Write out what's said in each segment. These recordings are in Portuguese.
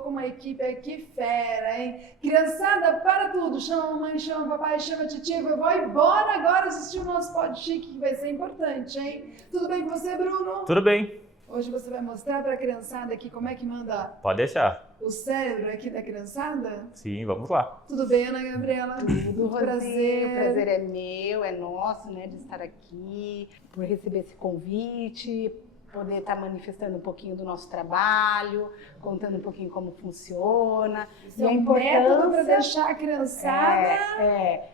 tô com uma equipe aqui fera, hein? Criançada, para tudo, chama a mamãe, chama o papai, chama a titia, vovó e bora agora assistir o nosso Pod Chique, que vai ser importante, hein? Tudo bem com você, Bruno? Tudo bem. Hoje você vai mostrar para a criançada aqui como é que manda Pode deixar. o cérebro aqui da criançada? Sim, vamos lá. Tudo bem, Ana Gabriela? Tudo, prazer. O prazer é meu, é nosso, né, de estar aqui, por receber esse convite, poder estar manifestando um pouquinho do nosso trabalho, contando um pouquinho como funciona. Isso é um método para deixar a criançada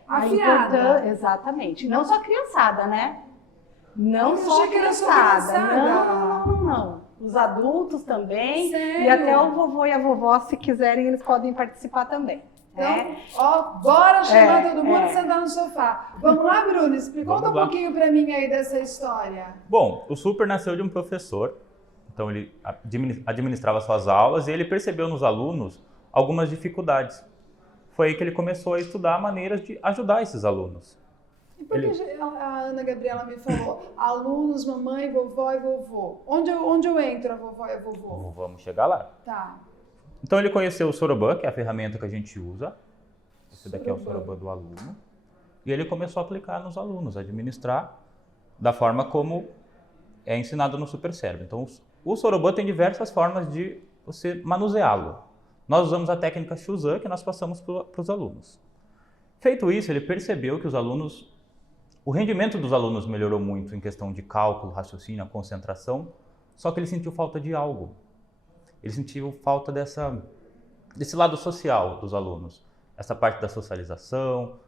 afiada. Exatamente. Não só a criançada, né? Não Eu só a achei que era só criançada. Não. Os adultos também. Sério? E até o vovô e a vovó, se quiserem, eles podem participar também. Então, ó, bora chamar todo mundo e é. sentar no sofá. Vamos lá, Bruno? Conta um pouquinho pra mim aí dessa história. Bom, o Super nasceu de um professor, então ele administrava suas aulas e ele percebeu nos alunos algumas dificuldades. Foi aí que ele começou a estudar maneiras de ajudar esses alunos. E por que a Ana Gabriela me falou alunos, mamãe, vovó e vovô? Onde eu entro, a vovó e a vovô? Vamos chegar lá. Tá. Então ele conheceu o Soroban, que é a ferramenta que a gente usa. Esse daqui é o Soroban do aluno. E ele começou a aplicar nos alunos, administrar da forma como é ensinado no Super Cérebro. Então o Soroban tem diversas formas de você manuseá-lo. Nós usamos a técnica Shuzan, que nós passamos para os alunos. Feito isso, ele percebeu que o rendimento dos alunos melhorou muito em questão de cálculo, raciocínio, concentração, só que ele sentiu falta de algo. Ele sentiu falta desse lado social dos alunos. Essa parte da socialização,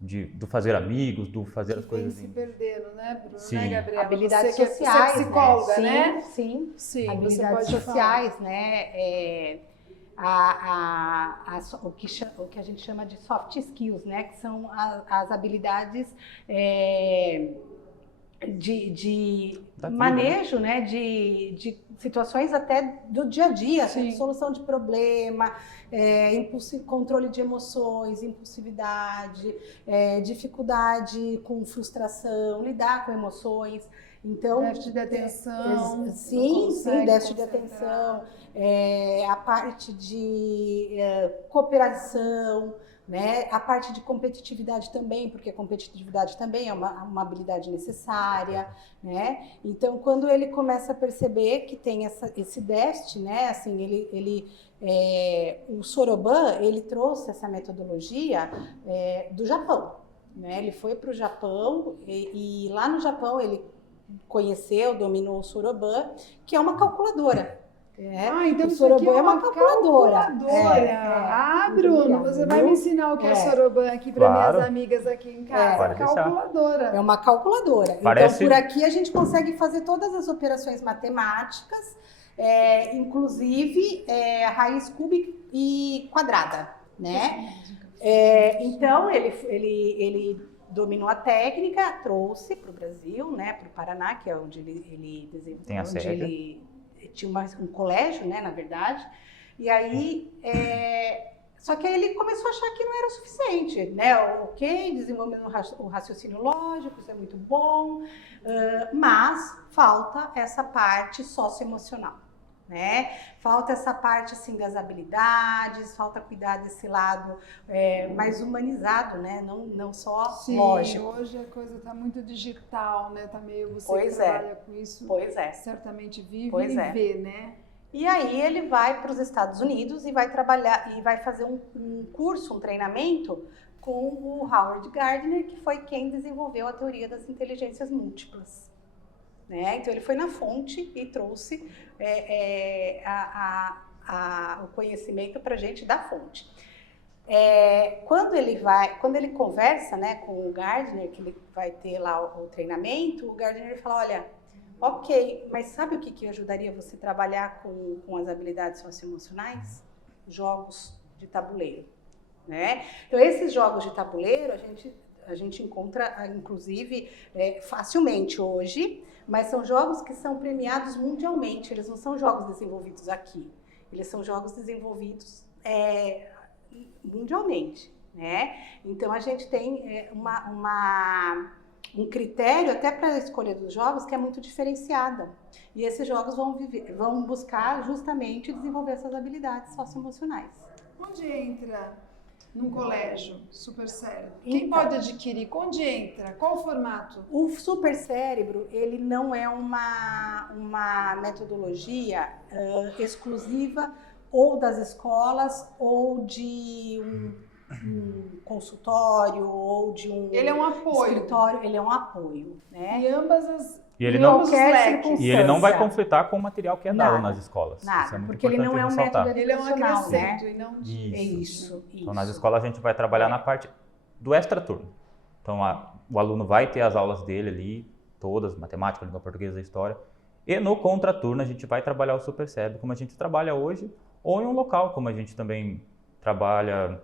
do fazer amigos, do fazer as coisas... se perdendo, né, Bruno? Sim. Né, Gabriela? Habilidades você sociais, você é psicóloga, né? Sim. Sim, Habilidades você pode sociais, né? O que a gente chama de soft skills, né? Que são as habilidades de manejo, né? De situações até do dia a dia, solução de problema, controle de emoções, impulsividade, dificuldade com frustração, lidar com emoções. Então, déficit de atenção. Sim, déficit de atenção, a parte de cooperação, né? A parte de competitividade também, porque a competitividade também é uma habilidade necessária, né? Então, quando ele começa a perceber que tem esse déficit, né? Assim, o Soroban, ele trouxe essa metodologia do Japão, né? Ele foi para o Japão e lá no Japão ele conheceu, dominou o Soroban, que é uma calculadora. Então o isso aqui Soroban é uma calculadora. Bruno, você vai me ensinar o que é Soroban aqui para minhas amigas aqui em casa. Calculadora. É uma calculadora. Parece... Então, por aqui a gente consegue fazer todas as operações matemáticas, inclusive raiz cúbica e quadrada, né? Então, ele dominou a técnica, trouxe para o Brasil, né, para o Paraná, que é onde ele desenvolveu, tem a sede. Ele tinha um colégio, né, na verdade, e aí, só que aí ele começou a achar que não era o suficiente, né, ok, desenvolvendo o raciocínio lógico, isso é muito bom, mas falta essa parte socioemocional. Né? Falta essa parte assim das habilidades, falta cuidar desse lado mais humanizado, né? Não só lógico. Hoje a coisa está muito digital, né? Tá meio você pois que trabalha com isso. Pois é. Certamente vive e vê, né? E aí ele vai para os Estados Unidos e vai trabalhar e vai fazer um curso, um treinamento com o Howard Gardner, que foi quem desenvolveu a teoria das inteligências múltiplas. Né? Então ele foi na fonte e trouxe o conhecimento para a gente da fonte. Quando ele conversa, né, com o Gardner, que ele vai ter lá o treinamento, o Gardner fala, olha, ok, mas sabe o que ajudaria você a trabalhar com as habilidades socioemocionais? Jogos de tabuleiro. Né? Então esses jogos de tabuleiro a gente encontra, inclusive, facilmente hoje, mas são jogos que são premiados mundialmente, eles não são jogos desenvolvidos aqui, eles são jogos desenvolvidos mundialmente, né? Então a gente tem um critério até para a escolha dos jogos que é muito diferenciada. E esses jogos vão buscar justamente desenvolver essas habilidades socioemocionais. Onde entra num colégio super cérebro? Quem Então, pode adquirir? Onde entra? Qual o formato? o super cérebro, ele não é uma metodologia exclusiva ou das escolas ou de um consultório ou de um Ele é um apoio. escritório, ele é um apoio, né? E ambas as... E ele em não- ambos os Qualquer leques. circunstância. E ele não vai conflitar com o material que é dado Nada, nas escolas. Isso é Nada, muito porque ele não é um importante ressaltar. método Ele é um educacional, né? acrescento e não... Isso. Então, nas isso. escolas a gente vai trabalhar na parte do extraturno. Então, o aluno vai ter as aulas dele ali, todas, matemática, língua portuguesa, história. E no contraturno a gente vai trabalhar o super cérebro, como a gente trabalha hoje, ou em um local, como a gente também trabalha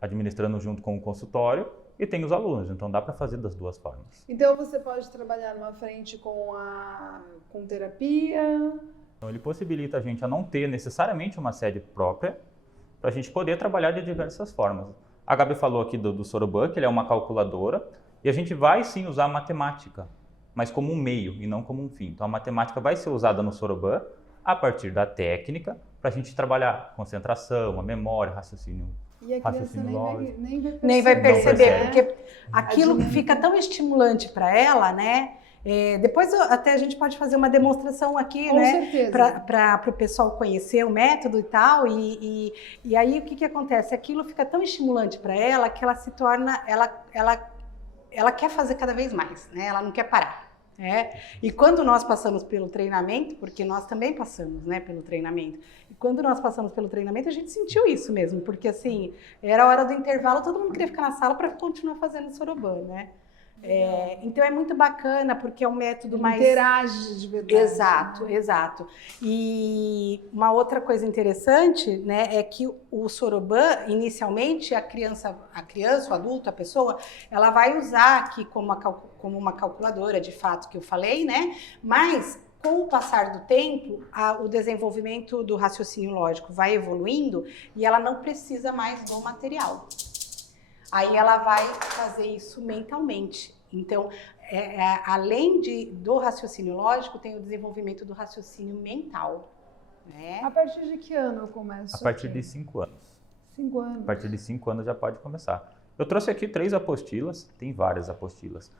administrando junto com o consultório, e tem os alunos. Então, dá para fazer das duas formas. Então você pode trabalhar numa frente com terapia. Então, ele possibilita a gente a não ter necessariamente uma sede própria, para a gente poder trabalhar de diversas formas. A Gabi falou aqui do Soroban, que ele é uma calculadora, e a gente vai sim usar a matemática, mas como um meio e não como um fim. Então, a matemática vai ser usada no Soroban a partir da técnica, para a gente trabalhar concentração, a memória, raciocínio. E a criança Raciocínio lógico. Nem vai perceber, percebe. porque aquilo fica tão estimulante para ela, né? Depois até a gente pode fazer uma demonstração aqui, Com né? certeza. Para o pessoal conhecer o método e tal. E aí o que acontece? Aquilo fica tão estimulante para ela que ela se torna, ela quer fazer cada vez mais, né? Ela não quer parar. E quando nós passamos pelo treinamento, porque nós também passamos, né, pelo treinamento, e quando nós passamos pelo treinamento a gente sentiu isso mesmo, porque assim, era a hora do intervalo, todo mundo queria ficar na sala para continuar fazendo Soroban, né? Então é muito bacana, porque é um método mais... Interage de verdade. Exato, exato. E uma outra coisa interessante, né, é que o Soroban, inicialmente, a criança, o adulto, a pessoa, ela vai usar aqui como uma calculadora, de fato, que eu falei, né? Mas, com o passar do tempo, o desenvolvimento do raciocínio lógico vai evoluindo e ela não precisa mais do material. Aí ela vai fazer isso mentalmente. Então, além do raciocínio lógico, tem o desenvolvimento do raciocínio mental. Né? A partir de que ano eu começo? A partir de 5 anos. 5 anos. A partir de 5 anos já pode começar. Eu trouxe aqui 3 apostilas, tem várias apostilas.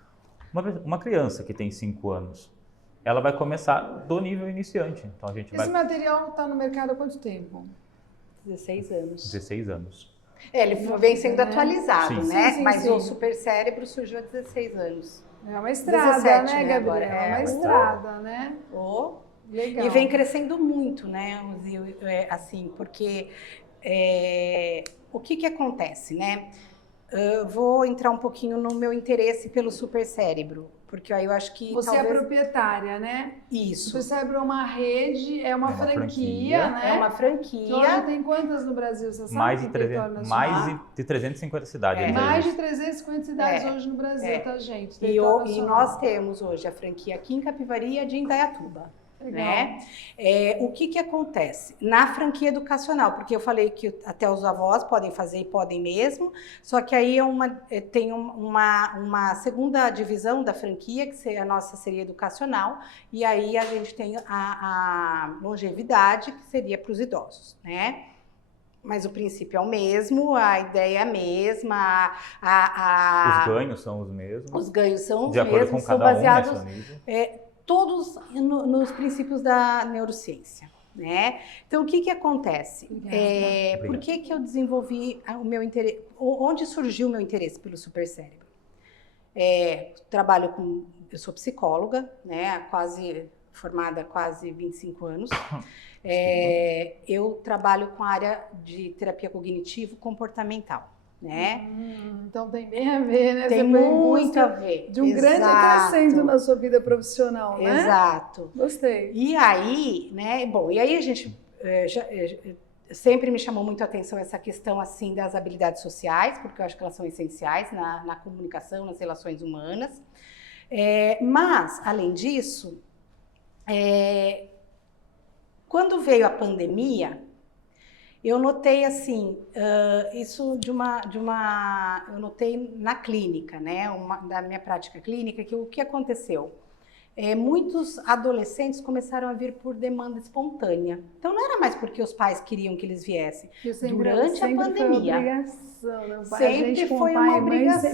Uma criança que tem 5 anos, ela vai começar do nível iniciante. Então, a gente Esse material está no mercado há quanto tempo? 16 anos. 16 anos. Ele vem sendo atualizado, Sim. né? Sim, Mas sim. o super cérebro surgiu há 16 anos. É uma estrada, 17, né, né, Gabriela? agora? É uma É. estrada, né? Legal. E vem crescendo muito, né? Assim, porque o que acontece, né? Eu vou entrar um pouquinho no meu interesse pelo super cérebro, porque aí eu acho que Você talvez... é proprietária, né? O Isso, Super Cérebro é uma rede, é uma franquia, né? é uma Que hoje franquia. tem quantas no Brasil, você sabe? Mais no de território 300, nacional? mais de 350 cidades. É. já Mais de existe. 350 cidades hoje no Brasil, tá, gente? E Território nacional. nós temos hoje a franquia aqui em Capivari e a de Indaiatuba. Legal. Né? O que acontece? Na franquia educacional, porque eu falei que até os avós podem fazer e podem mesmo, só que aí tem uma segunda divisão da franquia, que a nossa seria educacional, e aí a gente tem a longevidade, que seria para os idosos, né? Mas o princípio é o mesmo, a ideia é a mesma, Os ganhos são os mesmos. os ganhos são os de acordo mesmos, com são cada um, baseados né, seu nível. todos nos princípios da neurociência, né? Então, o que acontece? Obrigada. Por que eu desenvolvi o meu interesse? Onde surgiu o meu interesse pelo supercérebro? Eu sou psicóloga, né? Formada há quase 25 anos. Eu trabalho com a área de terapia cognitivo-comportamental, né? Então tem bem a ver, né? Tem Você foi em muito busca a ver. de um grande acrescento na sua vida profissional, né? Exato. Gostei. E aí, né? Bom, e aí a gente sempre me chamou muito a atenção essa questão assim das habilidades sociais, porque eu acho que elas são essenciais na comunicação, nas relações humanas. Mas, além disso, quando veio a pandemia, eu notei assim, isso eu notei na clínica, né, da minha prática clínica, que o que aconteceu? Muitos adolescentes começaram a vir por demanda espontânea. Então não era mais porque os pais queriam que eles viessem. Durante a pandemia. Foi obrigação, né? Sempre foi uma obrigação.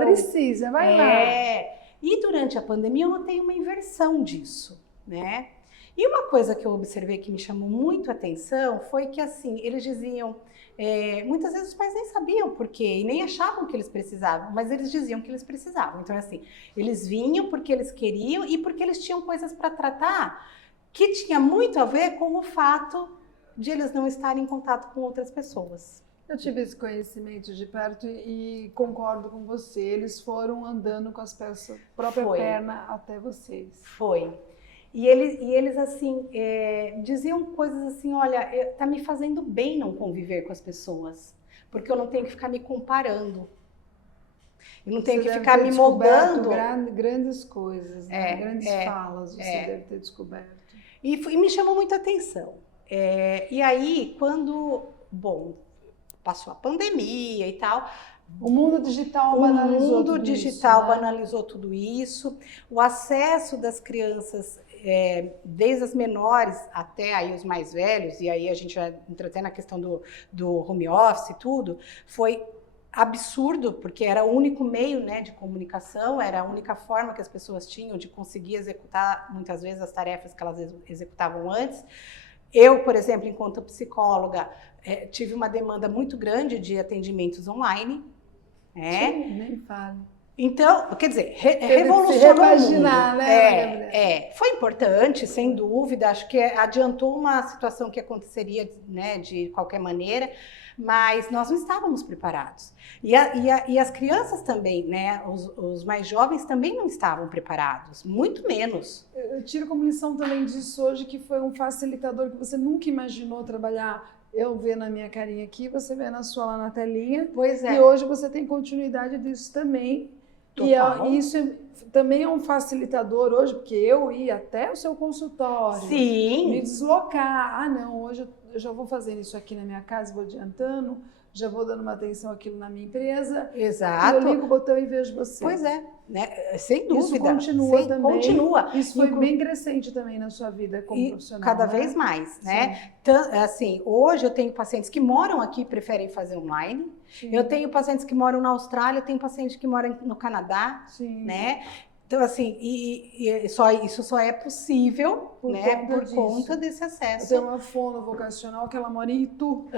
Precisa, vai lá. E durante a pandemia eu notei uma inversão disso, né? E uma coisa que eu observei que me chamou muito a atenção foi que, assim, eles diziam... muitas vezes os pais nem sabiam por quê e nem achavam que eles precisavam, mas eles diziam que eles precisavam. Então, assim, eles vinham porque eles queriam e porque eles tinham coisas para tratar que tinha muito a ver com o fato de eles não estarem em contato com outras pessoas. Eu tive esse conhecimento de perto e concordo com você. Eles foram andando com as própria perna até vocês. Foi. E eles assim, diziam coisas assim, olha, tá me fazendo bem não conviver com as pessoas, porque eu não tenho que ficar me comparando. Eu não tenho que ficar me moldando. Grandes coisas, né? Grandes falas você deve ter descoberto. E me chamou muita atenção. E aí, quando, passou a pandemia e tal... O mundo digital banalizou tudo isso. O mundo digital banalizou tudo isso. O acesso das crianças, desde as menores até aí os mais velhos, e aí a gente já entra até na questão do home office e tudo, foi absurdo, porque era o único meio, né, de comunicação, era a única forma que as pessoas tinham de conseguir executar, muitas vezes, as tarefas que elas executavam antes. Eu, por exemplo, enquanto psicóloga, tive uma demanda muito grande de atendimentos online. Sim, nem falo. Então, quer dizer, revolucionou o mundo. Né? Foi importante, sem dúvida, acho que adiantou uma situação que aconteceria, né, de qualquer maneira, mas nós não estávamos preparados. E as crianças também, né, os mais jovens também não estavam preparados, muito menos. Eu tiro como lição também disso hoje, que foi um facilitador que você nunca imaginou trabalhar. Eu vejo na minha carinha aqui, você vê na sua lá na telinha. Pois é. E hoje você tem continuidade disso também. Total. E isso também é um facilitador hoje, porque eu ia até o seu consultório. Sim. Me deslocar. Ah, não, hoje eu já vou fazendo isso aqui na minha casa, vou adiantando, já vou dando uma atenção àquilo na minha empresa. Exato. E eu ligo o botão e vejo você. Pois é, né? Sem dúvida. Isso continua também. Continua. Isso foi bem crescente também na sua vida como profissional. Cada vez mais, né? Assim, hoje eu tenho pacientes que moram aqui e preferem fazer online. Sim. Eu tenho pacientes que moram na Austrália, eu tenho pacientes que moram no Canadá, sim, né? Então, assim, isso só é possível por conta desse acesso. Eu tenho uma fono vocacional que ela mora em Itu.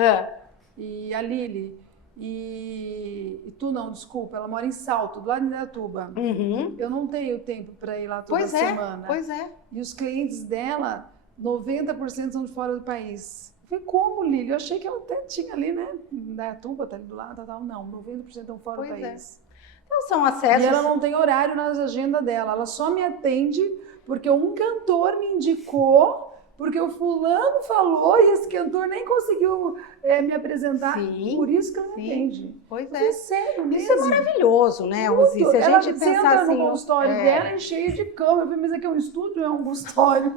E a Lili, Itu não, desculpa, ela mora em Salto, do lado de Indaiatuba. Uhum. Eu não tenho tempo para ir lá toda semana. Pois é. E os clientes dela, 90% são de fora do país. Eu falei, como, Lili? Eu achei que ela até tinha ali, né? Indaiatuba, tá ali do lado, tal. Não, 90% estão fora do país. Então são acessos... E ela não tem horário na agenda dela, ela só me atende porque um cantor me indicou, porque o fulano falou e esse cantor nem conseguiu me apresentar. Sim, por isso que ela me atende. Pois é. Sério mesmo. Isso é maravilhoso, né, Rosi? Se a gente pensar assim... no consultório dela e cheio de cama. Eu falei, mas aqui é um estúdio, é um consultório.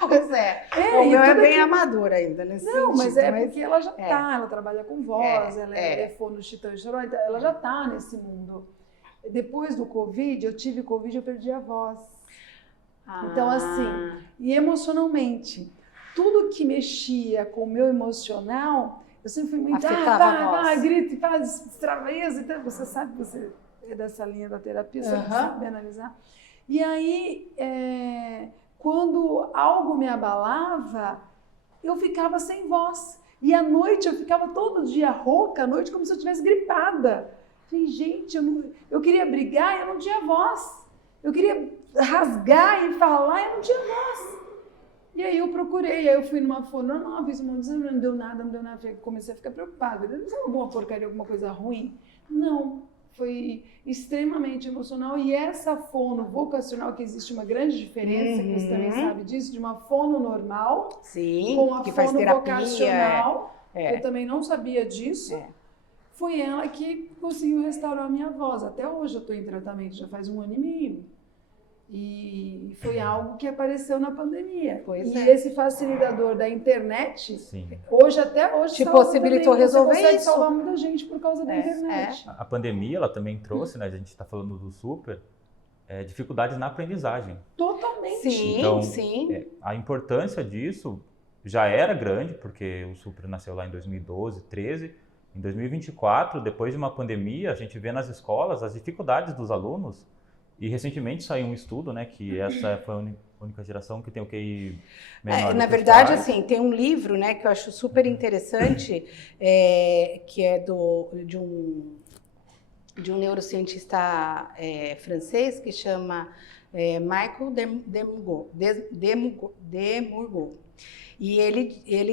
Pois é. O meu é bem amador ainda nesse sentido. Não, mas porque ela já tá, ela trabalha com voz, ela é fono, chitão e choró, então ela já tá nesse mundo. Depois do Covid, eu tive Covid, eu perdi a voz. Então, assim, e emocionalmente, tudo que mexia com o meu emocional, eu sempre fui muito, grita e faz extravesa, então você sabe que você é dessa linha da terapia, você sabe analisar. E aí, quando algo me abalava, eu ficava sem voz. E à noite, eu ficava todo dia rouca, à noite, como se eu estivesse gripada. Falei, gente, eu queria brigar e eu não tinha voz. Eu queria rasgar e falar e eu não tinha voz. E aí eu procurei, aí eu fui numa fono, fiz um monte de exame, não deu nada. Comecei a ficar preocupada. Não foi alguma porcaria, alguma coisa ruim? Não, foi extremamente emocional. E essa fono vocacional, que existe uma grande diferença, que você também sabe disso, de uma fono normal com a que fono faz terapia, vocacional. Eu também não sabia disso. Foi ela que conseguiu restaurar a minha voz. Até hoje eu estou em tratamento, já faz 1 ano e meio. E foi algo que apareceu na pandemia. Pois e esse facilitador da internet, Sim. até hoje, te possibilitou resolver você consegue isso. salvar muita gente por causa da internet. A pandemia, ela também trouxe, né, a gente está falando do super, dificuldades na aprendizagem. Totalmente. Sim, Então, sim. A importância disso já era grande, porque o super nasceu lá em 2012, 13. Em 2024, depois de uma pandemia, a gente vê nas escolas as dificuldades dos alunos. E recentemente saiu um estudo, né, que essa foi a única geração que tem o QI menor. Na verdade, assim, tem um livro, né, que eu acho super interessante, que é de um neurocientista francês que chama Michael Demurgo. E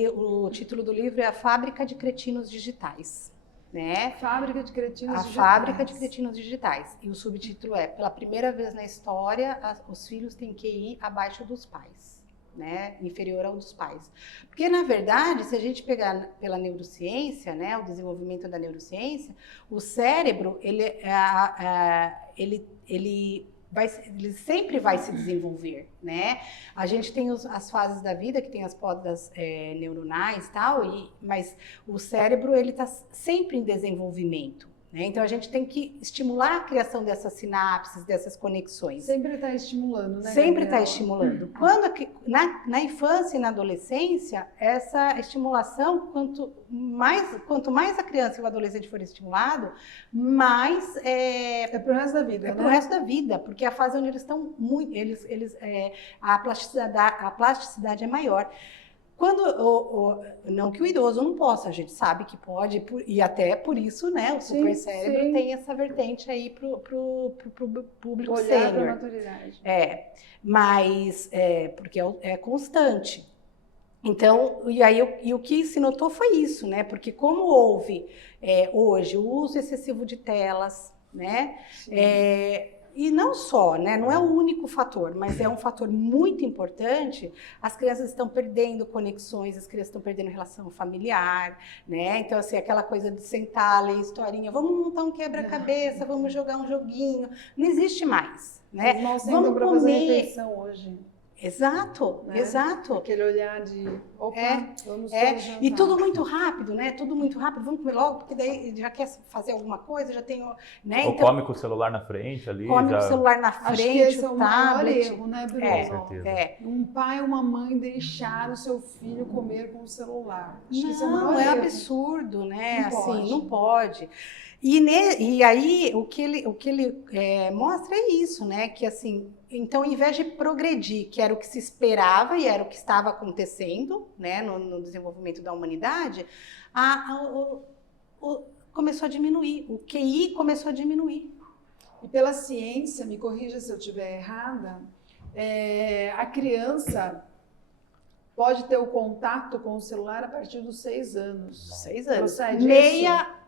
o título do livro é A Fábrica de Cretinos Digitais. Né? Fábrica de cretinos digitais. A fábrica de cretinos digitais. E o subtítulo é: pela primeira vez na história, os filhos têm QI abaixo dos pais, né? Inferior ao dos pais. Porque, na verdade, se a gente pegar pela neurociência, né, o desenvolvimento da neurociência, o cérebro, ele sempre vai se desenvolver, né? A gente tem as fases da vida, que tem as podas neuronais e tal, mas o cérebro, ele está sempre em desenvolvimento, né? Então, a gente tem que estimular a criação dessas sinapses, dessas conexões. Sempre está estimulando, né? Sempre está estimulando. Na infância e na adolescência, essa estimulação, quanto mais a criança e o adolescente for estimulado, mais é para o resto da vida, para o resto da vida, porque a fase onde eles estão a plasticidade é maior. Não que o idoso não possa, a gente sabe que pode, e até por isso, né, o supercérebro tem essa vertente aí pro público sênior. Olhar para a maturidade. Mas porque é constante. Então, e o que se notou foi isso, né, porque como houve hoje o uso excessivo de telas, né, e não só, né? Não é o único fator, mas é um fator muito importante. As crianças estão perdendo conexões, as crianças estão perdendo relação familiar, né? Então, assim, aquela coisa de sentar, ler historinha, vamos montar um quebra-cabeça, vamos jogar um joguinho, não existe mais, né? Os mal sentam para fazer refeição hoje. Exato, né? Exato. Aquele olhar de, opa, vamos e tudo muito rápido, né? Tudo muito rápido, vamos comer logo, porque daí já quer fazer alguma coisa, já tem, né? Ou come com o celular na frente ali. Come com o celular na frente, acho que esse é o maior tablet. erro, né, Bruno? Com certeza. Um pai ou uma mãe deixar o seu filho comer com o celular. Acho que esse é o Não, maior erro. Absurdo, né? Não assim, pode. não pode. E aí, o que ele mostra é isso, né? Que assim, então, ao invés de progredir, que era o que se esperava e era o que estava acontecendo, né, no desenvolvimento da humanidade, começou a diminuir. O QI começou a diminuir. E pela ciência, me corrija se eu estiver errada, a criança pode ter o contato com o celular a partir dos 6 anos. 6 anos. Procede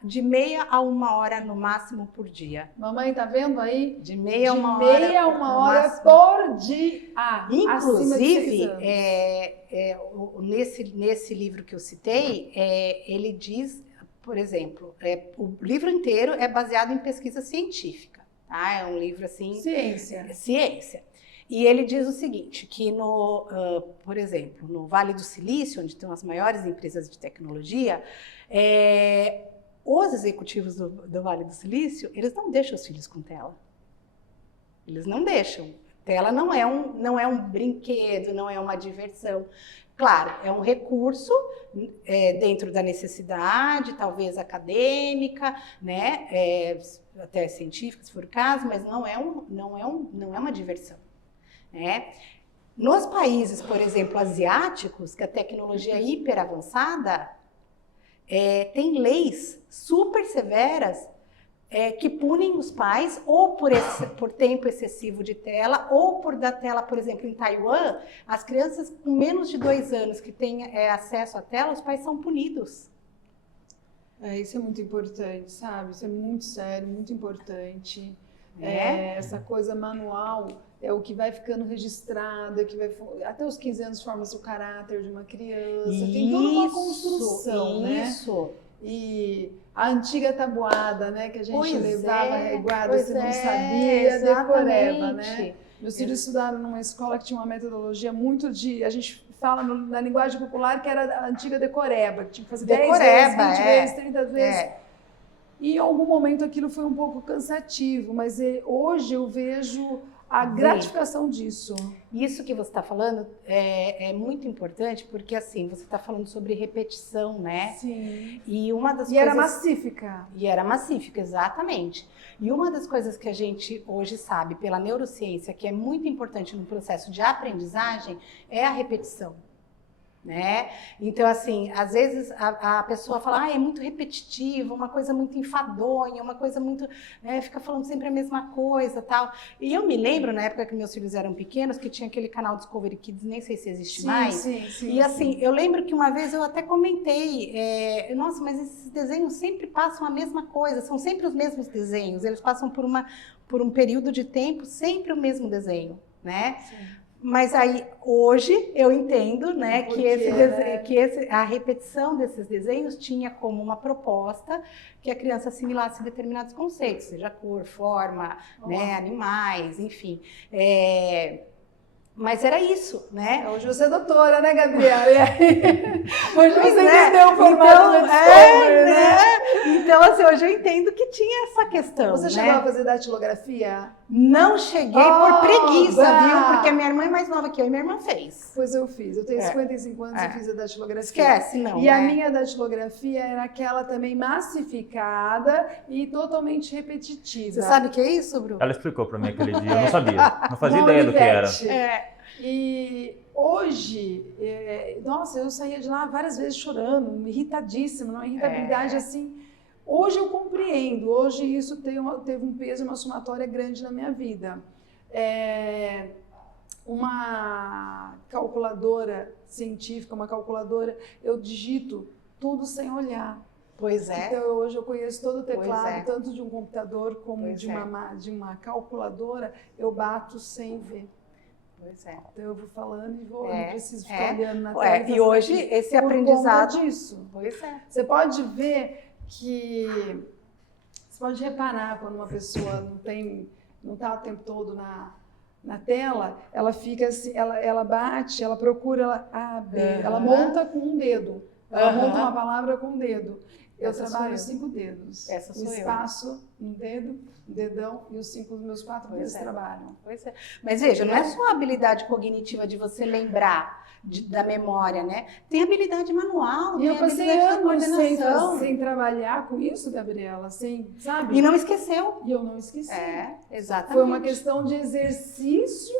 de meia a 1 hora no máximo por dia. Mamãe, tá vendo aí? De meia a uma hora por dia. Inclusive, nesse livro que eu citei, ele diz, por exemplo, o livro inteiro é baseado em pesquisa científica. Tá? É um livro assim... Ciência. E ele diz o seguinte, que por exemplo, no Vale do Silício, onde estão as maiores empresas de tecnologia, os executivos do Vale do Silício, eles não deixam os filhos com tela. Eles não deixam. Tela não é um brinquedo, não é uma diversão. Claro, é um recurso dentro da necessidade, talvez acadêmica, né? Até científica, se for o caso, mas não é uma diversão. Nos países, por exemplo, asiáticos, que a tecnologia é hiper avançada, tem leis super severas que punem os pais ou por tempo excessivo de tela ou por dar tela, por exemplo, em Taiwan, as crianças com menos de 2 anos que têm acesso à tela, os pais são punidos. Isso é muito importante, sabe? Isso é muito sério, muito importante. Essa coisa manual é o que vai ficando registrado, até os 15 anos forma-se o caráter de uma criança. Tem toda uma construção, né? E a antiga tabuada, né? Que a gente Pois levava é, reguada, pois você não é, sabia, decoreba, né? exatamente. Meus filhos estudaram numa escola que tinha uma metodologia muito a gente fala na linguagem popular que era a antiga decoreba, que tinha que fazer 10 vezes, 20 vezes, 30 vezes. E em algum momento aquilo foi um pouco cansativo, mas hoje eu vejo a gratificação disso. Isso que você está falando é muito importante, porque assim, você está falando sobre repetição, né? Sim. E uma das E coisas... era massífica. E era massífica, exatamente. E uma das coisas que a gente hoje sabe pela neurociência, que é muito importante no processo de aprendizagem, é a repetição. Né? Então, assim, às vezes a pessoa fala, é muito repetitivo, uma coisa muito enfadonha, uma coisa muito, fica falando sempre a mesma coisa, tal. E eu me lembro, na época que meus filhos eram pequenos, que tinha aquele canal Discovery Kids, nem sei se existe mais. Sim, e assim, eu lembro que uma vez eu até comentei, nossa, mas esses desenhos sempre passam a mesma coisa, são sempre os mesmos desenhos, eles passam por um período de tempo, sempre o mesmo desenho, né? Sim. Mas aí, hoje, eu entendo, né, que a repetição desses desenhos tinha como uma proposta que a criança assimilasse determinados conceitos, seja cor, forma, né, animais, enfim. Mas era isso, né? Hoje você é doutora, né, Gabriela? Hoje você entendeu o formato então, do Discovery, né? Então, assim, hoje eu entendo que tinha essa questão, Você chegou a fazer datilografia? Não cheguei por preguiça, viu? Porque a minha irmã é mais nova que eu e minha irmã fez. Pois eu fiz. Eu tenho 55 anos e fiz a datilografia. Esquece, não. E a minha datilografia era aquela também massificada e totalmente repetitiva. Você sabe o que é isso, Bruno? Ela explicou para mim aquele dia, eu não sabia. Não fazia ideia do que era. E hoje, nossa, eu saía de lá várias vezes chorando, irritadíssima, uma irritabilidade assim. Hoje eu compreendo, hoje isso teve um peso e uma somatória grande na minha vida. Uma calculadora científica, eu digito tudo sem olhar. Pois é. Então hoje eu conheço todo o teclado, tanto de um computador como de uma calculadora, eu bato sem ver. Pois é. Então eu vou falando e não preciso ficar olhando na tela. E hoje esse aprendizado... disso. Pois é. Você pode ver você pode reparar quando uma pessoa não está o tempo todo na tela, ela fica assim, ela bate, ela procura, ela abre, ela monta com um dedo, ela monta uma palavra com um dedo. Eu trabalho 5 dedos. Essa sou o espaço, um dedo, um dedão e os 5 dos meus 4 dedos trabalham. Pois é. Mas veja, não é só a habilidade cognitiva de você lembrar da memória, né? Tem habilidade manual, e eu passei anos sem trabalhar com isso, Gabriela, sabe? E não esqueceu. E eu não esqueci. Exatamente. Foi uma questão de exercício.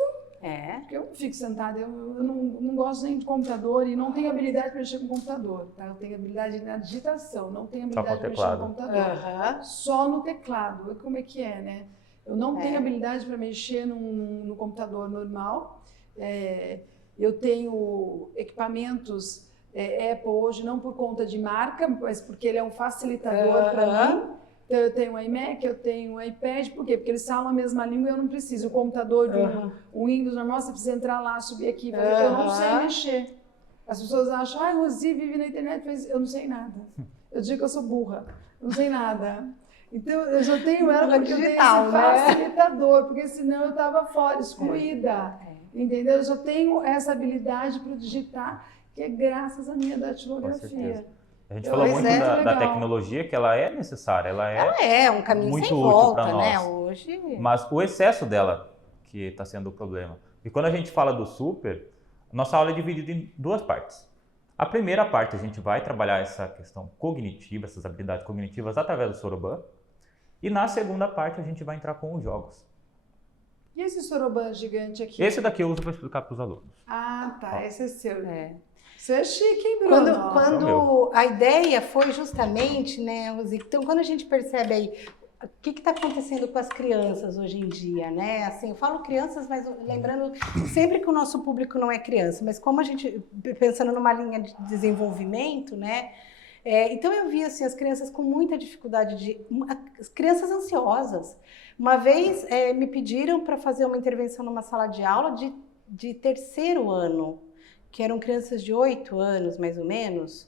Porque eu fico sentada, eu não gosto nem de computador e não tenho habilidade para mexer com computador, tá? Eu tenho habilidade na digitação, não tenho habilidade para mexer com computador. Só no teclado. Como é que é, né? Eu não tenho habilidade para mexer no computador normal. Eu tenho equipamentos Apple hoje não por conta de marca, mas porque ele é um facilitador para mim. Então, eu tenho um iMac, eu tenho um iPad, por quê? Porque eles falam a mesma língua e eu não preciso. O computador de um Windows normal, você precisa entrar lá, subir aqui, fazer. Eu não sei mexer. As pessoas acham, Rosi vive na internet, eu não sei nada. Eu digo que eu sou burra, não sei nada. Então, eu já tenho ela porque digital, eu tenho esse facilitador, porque senão eu estava fora, excluída. Entendeu? Eu já tenho essa habilidade para digitar, que é graças à minha datilografia. A gente falou muito da tecnologia, que ela é necessária, ela é um caminho muito sem útil volta, para nós. Né? Hoje... Mas o excesso dela que está sendo o problema. E quando a gente fala do super, nossa aula é dividida em 2 partes. A primeira parte a gente vai trabalhar essa questão cognitiva, essas habilidades cognitivas através do Soroban. E na segunda parte a gente vai entrar com os jogos. E esse Soroban gigante aqui? Esse daqui eu uso para explicar para os alunos. Ah, tá. Esse é seu. Você é chique, hein, Bruno? Quando a ideia foi justamente, né, Rosi? Então, quando a gente percebe aí o que está acontecendo com as crianças hoje em dia, né? Assim, eu falo crianças, mas lembrando sempre que o nosso público não é criança, mas como a gente, pensando numa linha de desenvolvimento, né? Então eu vi assim, as crianças com muita dificuldade, as crianças ansiosas. Uma vez me pediram para fazer uma intervenção numa sala de aula de 3º ano, que eram crianças de 8 anos, mais ou menos,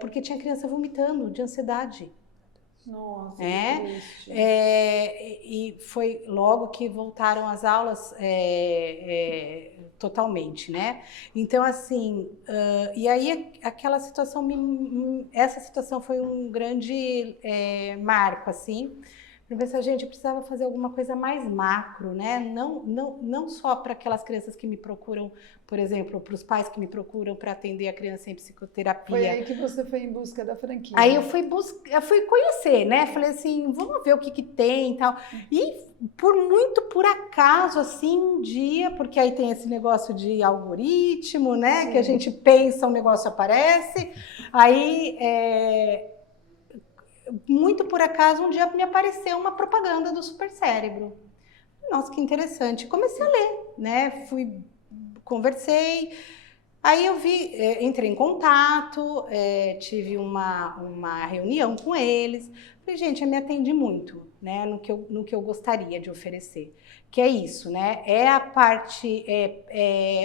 porque tinha criança vomitando de ansiedade. Nossa, que triste. E foi logo que voltaram as aulas totalmente, né? Então, assim, e aí aquela situação, essa situação foi um grande marco, assim, para pensar, gente, eu precisava fazer alguma coisa mais macro, né? Não só para aquelas crianças que me procuram, por exemplo, para os pais que me procuram para atender a criança em psicoterapia. Foi aí que você foi em busca da franquia. Aí eu fui conhecer, né? Falei assim, vamos ver o que tem e tal. E por acaso, assim, um dia, porque aí tem esse negócio de algoritmo, né? Sim. Que a gente pensa, um negócio aparece. Aí, muito por acaso, um dia me apareceu uma propaganda do Supercérebro. Nossa, que interessante. Comecei a ler, né? Conversei. Aí eu entrei em contato, tive uma reunião com eles. Falei, gente, eu me atendi muito, né, no que eu gostaria de oferecer. Que é isso, né? É a parte,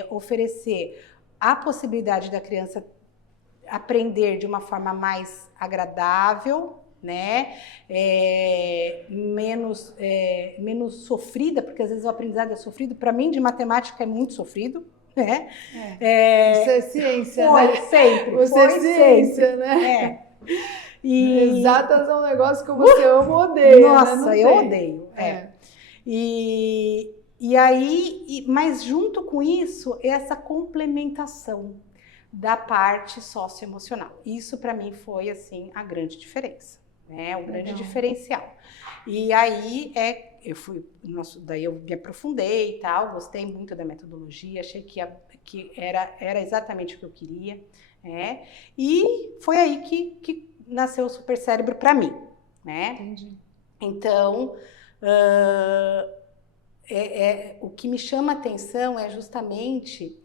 oferecer a possibilidade da criança aprender de uma forma mais agradável, né? Menos sofrida, porque às vezes o aprendizado é sofrido. Para mim, de matemática é muito sofrido. Isso é ciência, foi, né? Sempre. Você foi é ciência, sempre. né? Exatas é um negócio que você ama ou odeia. Nossa, né? Eu odeio. E aí, mas junto com isso, essa complementação da parte socioemocional. Isso para mim foi assim a grande diferença, né? O grande diferencial. E aí daí eu me aprofundei e tal, gostei muito da metodologia, achei que era exatamente o que eu queria, e foi aí que nasceu o Supercérebro para mim, né? Entendi. Então, o que me chama a atenção é justamente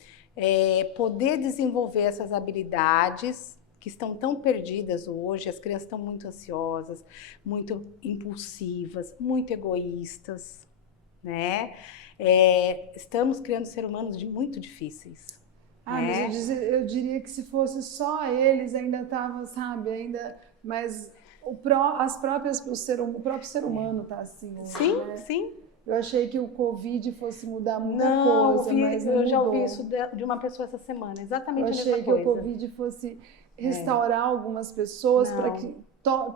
poder desenvolver essas habilidades que estão tão perdidas hoje. As crianças estão muito ansiosas, muito impulsivas, muito egoístas, né? Estamos criando seres humanos muito difíceis. Mas eu diria que se fosse só eles, ainda estava, sabe, mas o próprio ser humano está assim hoje, sim, né? Sim. Eu achei que o Covid fosse mudar muita coisa, mas não eu já mudou. ouvi isso de uma pessoa essa semana, exatamente a mesma coisa. Eu achei que o Covid fosse restaurar algumas pessoas para que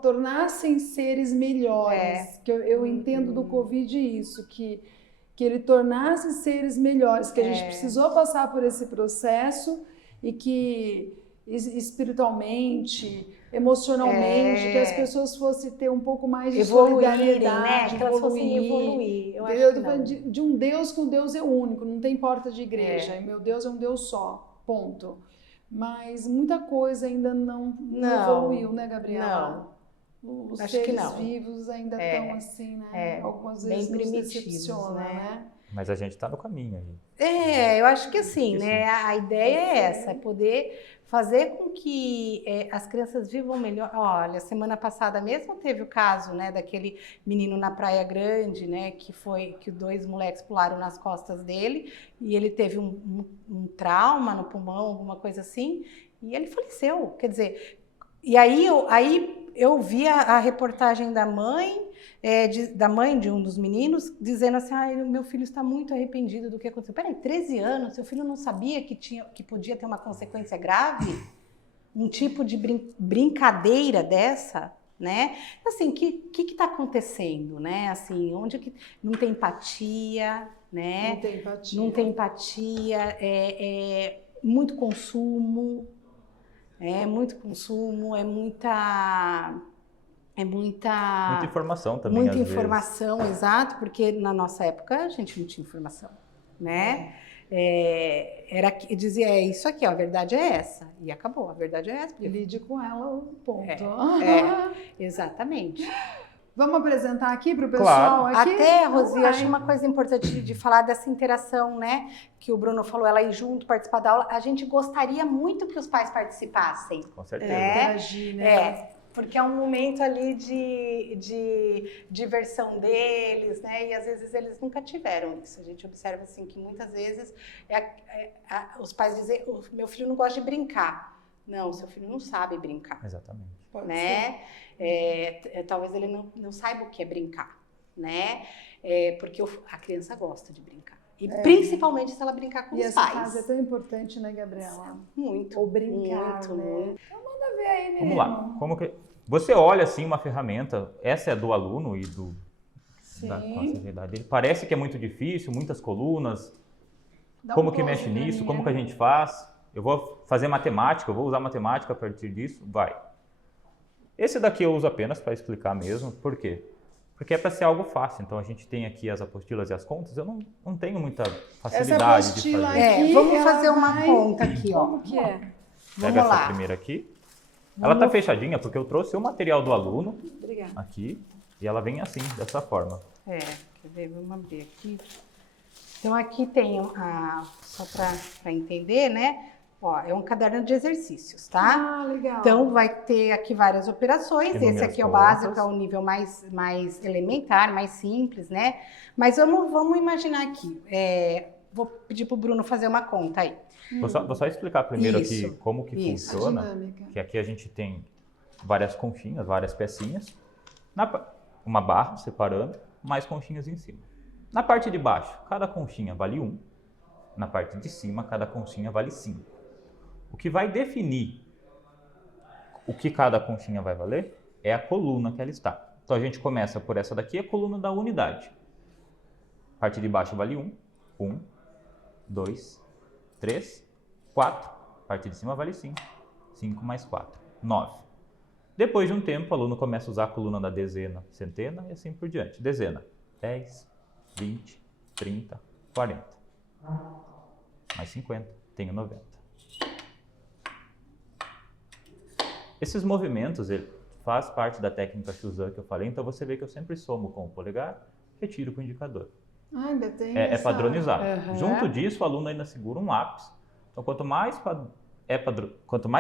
tornassem seres melhores. Que eu entendo do Covid isso, que ele tornasse seres melhores, que a gente precisou passar por esse processo e que espiritualmente, emocionalmente, que as pessoas fossem ter um pouco mais de solidariedade, né? Que elas fossem evoluir. Eu tô falando de um Deus que um Deus é único, não tem porta de igreja. Meu Deus é um Deus só, ponto. Mas muita coisa ainda não evoluiu, né, Gabriela? Os seres vivos ainda estão assim, né? Algumas vezes nos decepciona, né? Mas a gente está no caminho aí. Eu acho que assim, né? A ideia é essa, é poder fazer com que as crianças vivam melhor. Olha, semana passada mesmo teve o caso, né, daquele menino na Praia Grande, né, que 2 moleques pularam nas costas dele e ele teve um trauma no pulmão, alguma coisa assim, e ele faleceu. Quer dizer, e aí eu vi a reportagem da mãe, da mãe de um dos meninos, dizendo assim, meu filho está muito arrependido do que aconteceu. Peraí, 13 anos, seu filho não sabia que podia ter uma consequência grave? Um tipo de brincadeira dessa, né? Assim, o que está acontecendo, né? Assim, onde que não tem empatia, né? Não tem empatia, muito consumo, muita informação também, muita informação, exato, porque na nossa época a gente não tinha informação, né? Dizia, isso aqui, ó, a verdade é essa, e acabou, a verdade é essa. Lide com ela, ponto. Exatamente. Vamos apresentar aqui para o pessoal? Claro. Até, Rosi, eu acho uma coisa importante de falar dessa interação, né? Que o Bruno falou, ela ir junto, participar da aula. A gente gostaria muito que os pais participassem. Com certeza. Interagir, né? Porque é um momento ali de diversão deles, né? E às vezes eles nunca tiveram isso. A gente observa assim que muitas vezes os pais dizem, o meu filho não gosta de brincar. Não, seu filho não sabe brincar, Exatamente. Pode né? Talvez ele não saiba o que é brincar, né? Porque a criança gosta de brincar. E principalmente se ela brincar com E os essa pais. fase é tão importante, né, Gabriela? Muito. Ou brincar, muito, né? muito. Então manda ver aí, menino. Vamos lá. Como que você olha assim uma ferramenta, essa é do aluno e da nossa realidade dele. Parece que é muito difícil, muitas colunas. Dá Como um que close mexe pra nisso? mim, Como né? que a gente faz? Eu vou fazer matemática, eu vou usar matemática a partir disso? Vai. Esse daqui eu uso apenas para explicar mesmo. Por quê? Porque é para ser algo fácil. Então a gente tem aqui as apostilas e as contas. Eu não tenho muita facilidade de apostila fazer. aqui, Vamos ela fazer uma vai- conta aqui, ó. Como que é? Pega Vamos essa lá. primeira aqui. Ela tá fechadinha porque eu trouxe o material do aluno Obrigada. aqui e ela vem assim, dessa forma. Quer ver? Vamos abrir aqui. Então, aqui tem, só para entender, né? Ó, é um caderno de exercícios, tá? Ah, legal. Então, vai ter aqui várias operações. Tem Esse números aqui é o contas. básico, é o nível mais elementar, mais simples, né? Mas vamos imaginar aqui. Vou pedir para o Bruno fazer uma conta aí. Vou só explicar primeiro Isso, aqui como que isso. a funciona. dinâmica. Que aqui a gente tem várias conchinhas, várias pecinhas. Uma barra separando, mais conchinhas em cima. Na parte de baixo, cada conchinha vale 1. Na parte de cima, cada conchinha vale 5. O que vai definir o que cada conchinha vai valer é a coluna que ela está. Então a gente começa por essa daqui, a coluna da unidade. A parte de baixo vale 1. 1, 2, 3, 4. A parte de cima vale 5. 5 mais 4, 9. Depois de um tempo, o aluno começa a usar a coluna da dezena, centena e assim por diante. Dezena, 10, 20, 30, 40. Mais 50, tenho 90. Esses movimentos, ele faz parte da técnica Shuzan que eu falei, então você vê que eu sempre somo com o polegar, retiro com o indicador. Ah, ainda tem É essa... padronizado. Uhum. Junto disso, o aluno ainda segura um lápis. Então, quanto mais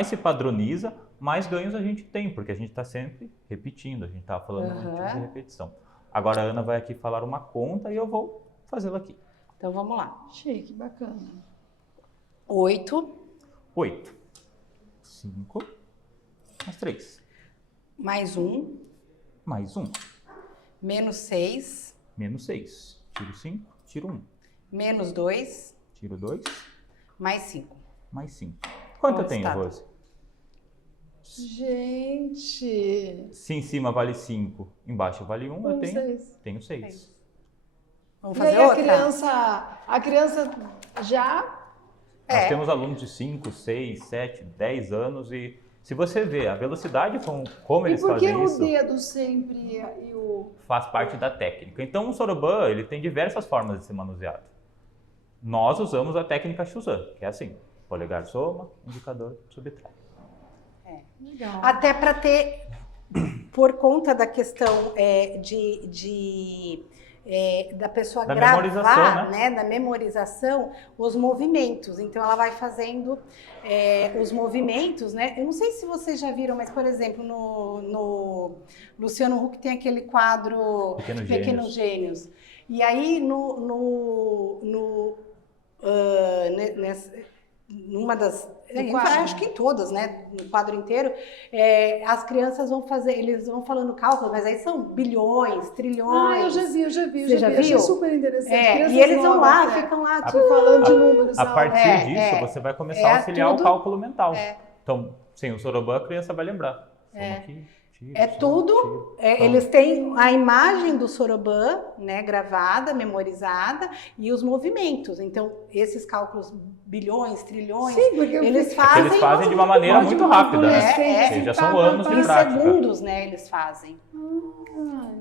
se padroniza, mais ganhos a gente tem, porque a gente está sempre repetindo, a gente está falando antes de repetição. Agora a Ana vai aqui falar uma conta e eu vou fazê-la aqui. Então, vamos lá. Chique, bacana. 8 8, 5, mais 3, mais 1, mais 1, menos 6, menos 6. Tiro 5, tiro 1, menos 2, tiro 2, mais 5. mais 5. Quanto eu Qual tenho, está? Rose? Gente... Se em cima vale 5, embaixo vale 1, eu tenho 6. Vamos E fazer aí outra? a criança já... Nós temos alunos de 5, 6, 7, 10 anos e se você vê a velocidade como E eles por que fazem o isso, dedo sempre e o... faz parte da técnica. Então o Soroban, ele tem diversas formas de ser manuseado. Nós usamos a técnica Shuzan, que é assim, polegar soma, indicador subtrai. Legal. Até para ter, por conta da questão da pessoa Da gravar, memorização, né? Da memorização, os movimentos. Então, ela vai fazendo os movimentos, né? Eu não sei se vocês já viram, mas, por exemplo, no Luciano Huck tem aquele quadro Pequenos Gênios. E aí, numa das... acho que em todas, né? No quadro inteiro, as crianças vão fazer, eles vão falando cálculo, mas aí são bilhões, trilhões. Ah, eu já vi. Você já Achei viu? super interessante. E eles vão lá, novas, ficam lá, tipo, falando de números. A partir É, disso, é. você vai começar a auxiliar tudo- o cálculo mental. Então, sem o Soroban, a criança vai lembrar. Soma aqui, tiro, soma, tudo. tiro. Então, Eles têm a imagem do Soroban, né, gravada, memorizada, e os movimentos. Então, esses cálculos bilhões, trilhões, Sim, porque eles é que fazem eles fazem de uma maneira Pode muito rápida, né? É, Ou seja, pá, são pá, anos pá. de em prática. segundos, né, eles fazem.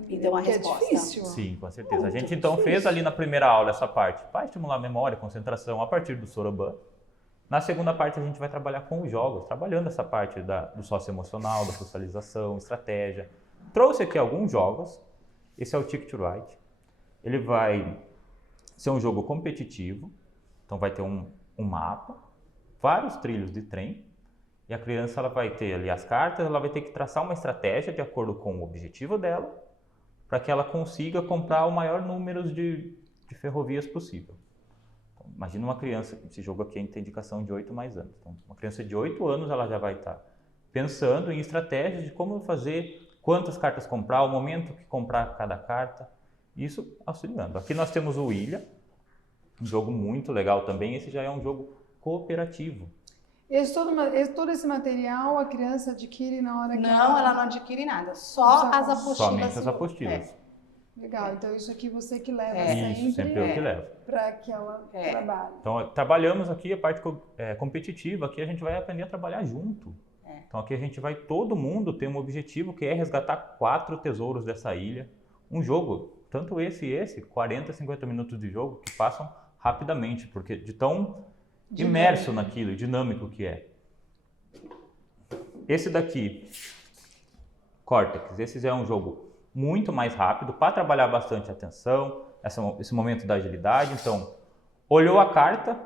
E dão a que resposta. É difícil. Sim, com certeza. A gente então fez ali na primeira aula essa parte para estimular a memória, concentração a partir do Soroban. Na segunda parte a gente vai trabalhar com os jogos, trabalhando essa parte do socioemocional, da socialização, estratégia. Trouxe aqui alguns jogos. Esse é o Ticket to Ride. Ele vai ser um jogo competitivo, então vai ter um mapa, vários trilhos de trem, e a criança ela vai ter ali as cartas, ela vai ter que traçar uma estratégia de acordo com o objetivo dela, para que ela consiga comprar o maior número de ferrovias possível. Então, imagina uma criança, esse jogo aqui a gente tem indicação de 8 mais anos. Então, uma criança de 8 anos, ela já vai estar pensando em estratégias de como fazer, quantas cartas comprar, o momento que comprar cada carta. Isso auxiliando. Aqui nós temos o Ilha, um jogo muito legal também. Esse já é um jogo cooperativo. Todo esse material a criança adquire na hora que Não, ela não adquire nada, só as apostilas. Somente as apostilas. Legal, então isso aqui você que leva Isso, sempre eu que levo. Para que ela trabalhe. Então, trabalhamos aqui a parte competitiva, aqui a gente vai aprender a trabalhar junto. Então, aqui a gente vai, todo mundo tem um objetivo que é resgatar 4 tesouros dessa ilha. Um jogo, tanto esse e esse, 40, 50 minutos de jogo que passam rapidamente, porque de tão imerso naquilo, dinâmico que é. Esse daqui, Cortex, esse já é um jogo muito mais rápido, para trabalhar bastante atenção, esse momento da agilidade. Então, olhou a carta,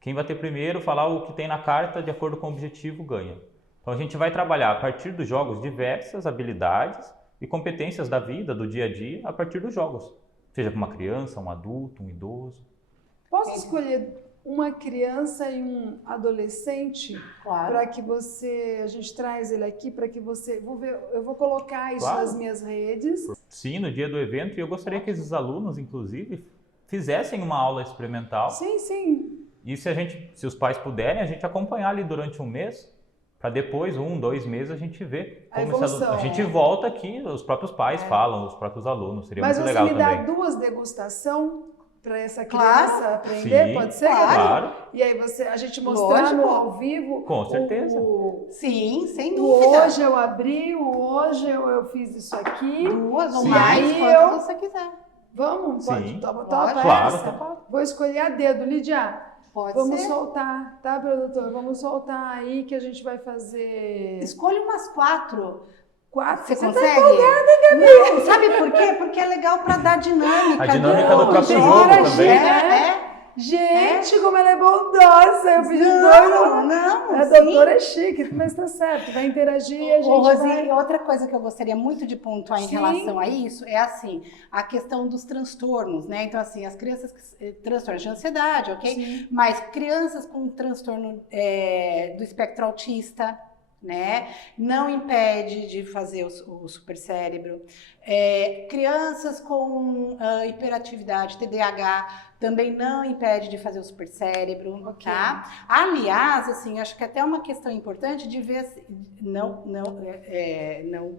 quem vai ter primeiro, falar o que tem na carta de acordo com o objetivo, ganha. Então, a gente vai trabalhar a partir dos jogos diversas habilidades e competências da vida, do dia a dia, a partir dos jogos. Seja com uma criança, um adulto, um idoso. Posso escolher uma criança e um adolescente, para que a gente traz ele aqui, para que você, eu vou colocar isso nas minhas redes. Sim, no dia do evento, e eu gostaria que esses alunos, inclusive, fizessem uma aula experimental. Sim, sim. E se os pais puderem, a gente acompanhar ali durante um mês, para depois, 1, 2 meses, a gente ver como esse aluno... A gente volta aqui, os próprios pais falam, os próprios alunos, seria muito legal também. Mas você me dá 2 degustações para essa criança aprender, sim, pode ser? Claro. E aí a gente mostrando ao vivo. Com certeza. Sim, sem dúvida. Hoje eu abri, hoje eu fiz isso aqui. 2 ou mais, quanto você quiser. Vamos? Sim. Toma Claro. Vou escolher a dedo, Lídia. Vamos soltar, tá, produtor? Vamos soltar aí que a gente vai fazer... Escolha umas 4. 4? Você consegue? Tá empolgada, Gabi? Não, sabe por quê? Porque é legal para dar dinâmica. A dinâmica do próprio jogo também. Gente, como ela é bondosa. Eu pedi 2. Não. A doutora é chique, mas tá certo. Vai interagir e a gente Rosi, outra coisa que eu gostaria muito de pontuar em Sim. relação a isso é assim, a questão dos transtornos, né? Então, assim, as crianças transtornos de ansiedade, ok? Sim. Mas crianças com transtorno do espectro autista, né? Não impede de fazer o supercérebro. Crianças com hiperatividade, TDAH, também não impede de fazer o supercérebro, tá? Aliás, assim, acho que até uma questão importante de ver, não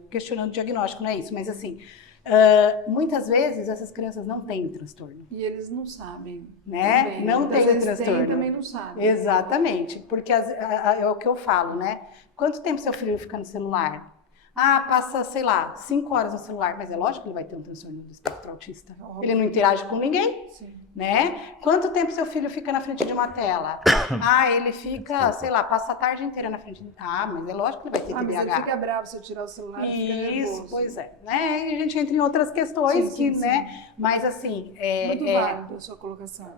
questionando o diagnóstico, não é isso, mas assim, muitas vezes essas crianças não têm transtorno. E eles não sabem. Né? Também. Não tem transtorno. Tem, também não sabem. Exatamente, porque é o que eu falo, né? Quanto tempo seu filho fica no celular? Passa, sei lá, 5 horas no celular, mas é lógico que ele vai ter um transtorno do espectro autista. Ele não interage com ninguém, né? Quanto tempo seu filho fica na frente de uma tela? Ele fica, sei lá, passa a tarde inteira na frente. Mas é lógico que ele vai ter TDAH. Mas ele fica bravo se eu tirar o celular, Isso, fica nervoso. pois é. Né? E a gente entra em outras questões né? Mas assim... Muito válido a sua colocação.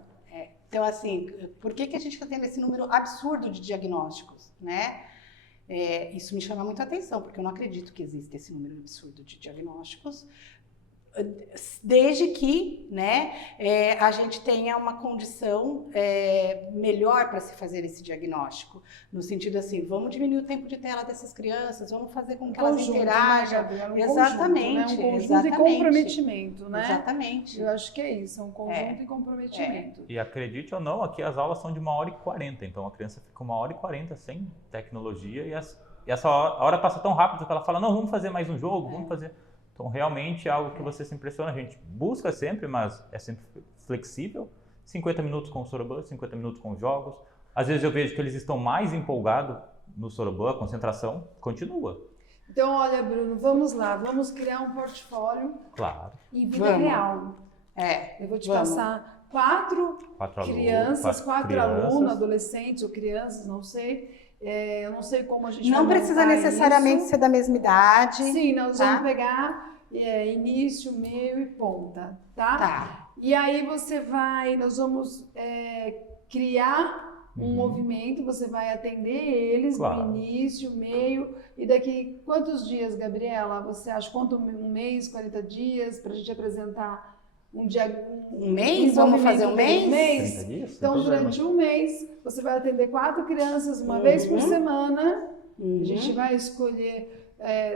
Então, assim, por que a gente está tendo esse número absurdo de diagnósticos, né? Isso me chama muito a atenção, porque eu não acredito que exista esse número absurdo de diagnósticos, desde que, né, a gente tenha uma condição melhor para se fazer esse diagnóstico, no sentido assim, vamos diminuir o tempo de tela dessas crianças, vamos fazer com que elas interajam. Né, exatamente. Um conjunto e comprometimento, né? Exatamente. Eu acho que é isso, um conjunto e comprometimento. E acredite ou não, aqui as aulas são de 1h40, então a criança fica 1h40 sem tecnologia e essa hora passa tão rápido que ela fala, não, vamos fazer mais um jogo, vamos fazer... Então, realmente é algo que você se impressiona. A gente busca sempre, mas é sempre flexível. 50 minutos com o Soroban, 50 minutos com os jogos. Às vezes eu vejo que eles estão mais empolgados no Soroban, a concentração continua. Então, olha, Bruno, vamos lá. Vamos criar um portfólio. Claro. E vida real. Eu vou te passar 4 crianças, 4 alunos, adolescentes ou crianças, não sei. Eu não sei como a gente vai Não precisa necessariamente ser da mesma idade. Sim, nós vamos pegar início, meio e ponta, tá? E aí nós vamos criar um movimento, você vai atender eles no início, meio, e daqui quantos dias, Gabriela, você acha? Quanto um mês, 40 dias, para a gente apresentar Um mês? Vamos fazer um mês? 30 dias? Então, Sem problema. durante um mês, você vai atender 4 crianças uma vez por semana. A gente vai escolher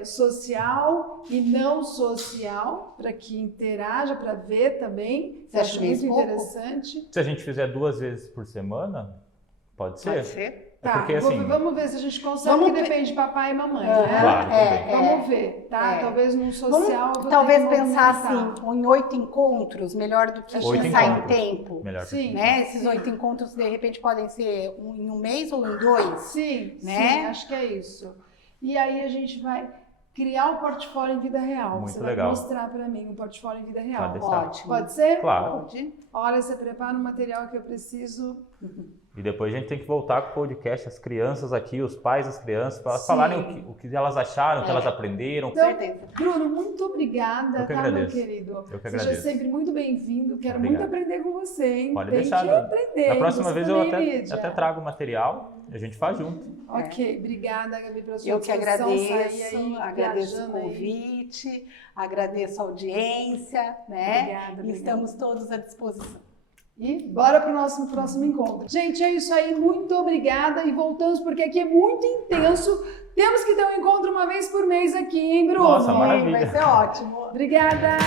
social e não social, para que interaja, para ver também. Você acha Acho muito pouco? interessante. Se a gente fizer 2 vezes por semana, pode ser? Pode ser. Tá, porque, assim, vamos ver se a gente consegue, vamos que depende de papai e mamãe, Aham. né? Claro, também. Vamos ver, tá? Talvez num social... eu vou Talvez ter que pensar movimentar. assim, em 8 encontros, melhor do que 8 pensar em encontros. tempo. Melhor Sim. que Né? Esses 8 encontros, de repente, podem ser em um mês ou em 2. Sim, né? sim, acho que é isso. E aí a gente vai criar um portfólio em vida real. Muito Você legal. vai mostrar para mim um portfólio em vida real. Pode deixar. Ótimo. Pode ser? Claro. Pode. Olha, você prepara o material que eu preciso. E depois a gente tem que voltar com o podcast, as crianças aqui, os pais das crianças, para elas Sim. falarem o que elas acharam, o que elas aprenderam. Então, certeza. Bruno, muito obrigada, Eu que tá, meu agradeço. querido? Eu que Seja agradeço. sempre muito bem-vindo. Quero Obrigado. muito aprender com você, hein? Pode Tem deixar. que aprender. Da próxima Você vez eu também, Lídia. até trago o material e a gente faz junto. Ok, obrigada, Gabi, pela sua Eu que disposição. Sair agradeço, aí, agradeço o viajando aí. convite, agradeço a audiência, né? Obrigada, E estamos todos à disposição. E bora para o nosso próximo encontro. Gente, é isso aí. Muito obrigada. E voltamos porque aqui é muito intenso. Temos que ter um encontro uma vez por mês aqui, hein, Bruno? Nossa, maravilha. Vai ser ótimo. Obrigada.